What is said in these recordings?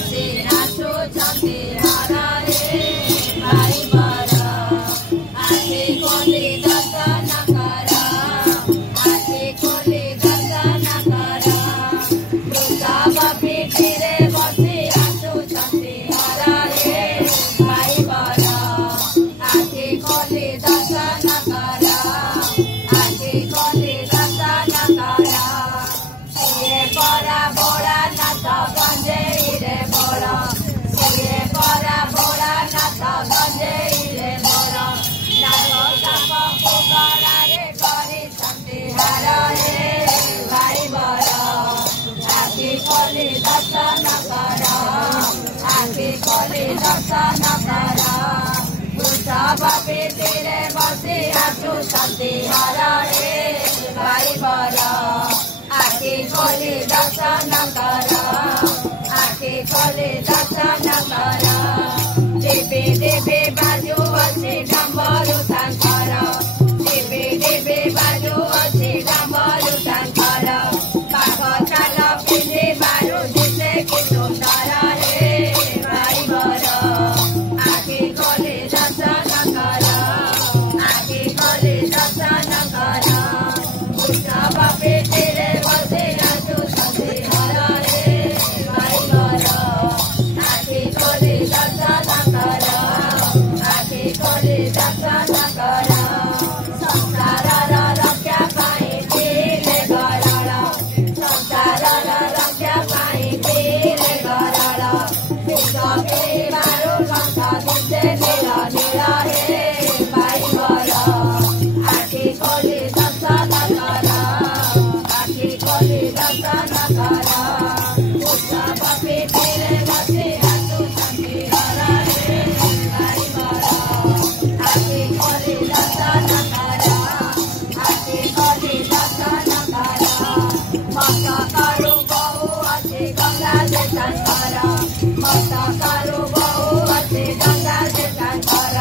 बसे नाचुଛନ୍ତି हरारे भाई बड़ आखे खोली दर्शन कर आखे खोली दर्शन कर वृषभ पीठिरे बसे नाचुଛନ୍ତି हरारे भाई बड़ आखे खोली दर्शन कर आखे खोली दर्शन कर सिए परा बोड़ा नाथ गंजेइरे बड़ सिए परा बोड़ा नाथ गंजेइरे बड़ नाग साप पोकरारे କରିଛନ୍ତି हरारे भाई बड़ आखे खोली दर्शन कर आखे खोली दर्शन कर वृषभ पीठिरे बसे नाचुଛନ୍ତି हरारे भाई बड़ आखे खोली दर्शन कर आखे खोली दर्शन कर देवे देवे बाजू अच्छे डम्बरू शंकर देवे देवे बाजू अच्छे डम्बरू शंकर बाघ चाल पिंधे बारू दिसे कि सुंदर रे भाई बड़ आखे खोली दर्शन कर आखे खोली दर्शन कर वृषभ पीठिरे बसे नाचुଛନ୍ତି हरारे भाई बड़ आखे खोली दर्शन कर आखे खोली दर्शन कर संसारर रक्षा पाई दिले गरल संसारर रक्षा पाई दिले गरल विश्वके बारू कंठ दिसे नील नील हे भाई बड़ आखे खोली दर्शन कर आखे खोली दर्शन कर वृषभ पीठिरे बसे नाचुଛନ୍ତି हरारे भाई बड़ आखे खोली दर्शन कर आखे खोली दर्शन कर मत करू बहु अच्छे गंगा जे शंकर मत करू बहु अच्छे गंगा जे शंकर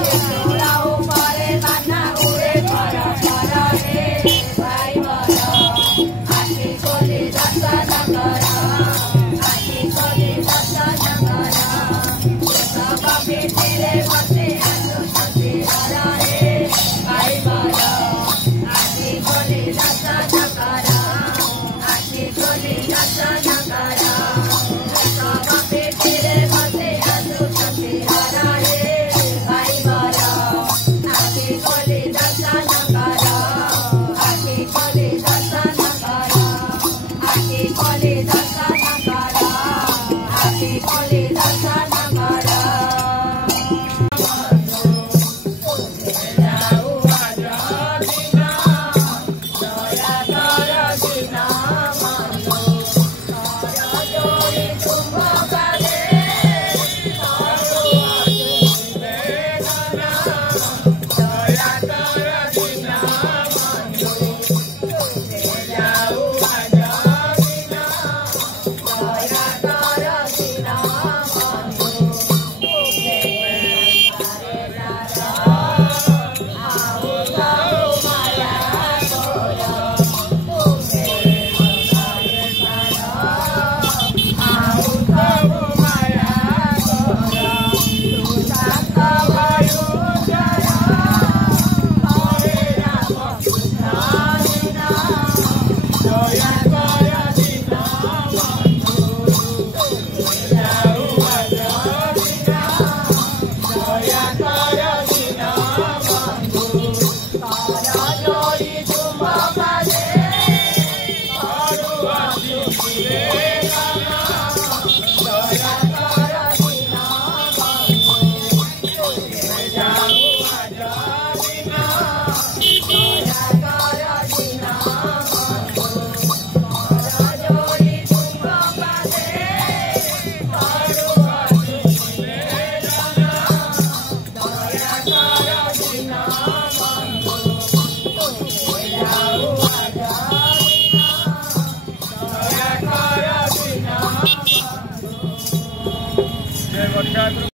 त्रिशूला ऊपरे बान्हा उड़े कर रे भाई बड़ आखे खोली दर्शन कर आखे खोली दर्शन कर वृषभ पीठिरे बसे नाचुଛନ୍ତି हरारे भाई बड़ आखे खोली दर्शन कर आखे खोली दर्शन कर वृषभ पीठिरे बसे नाचुଛନ୍ତି हरारे भाई बड़ आखे खोली दर्शन कर आखे खोली दर्शन कर आखे खोली दर्शन कर आखे खोली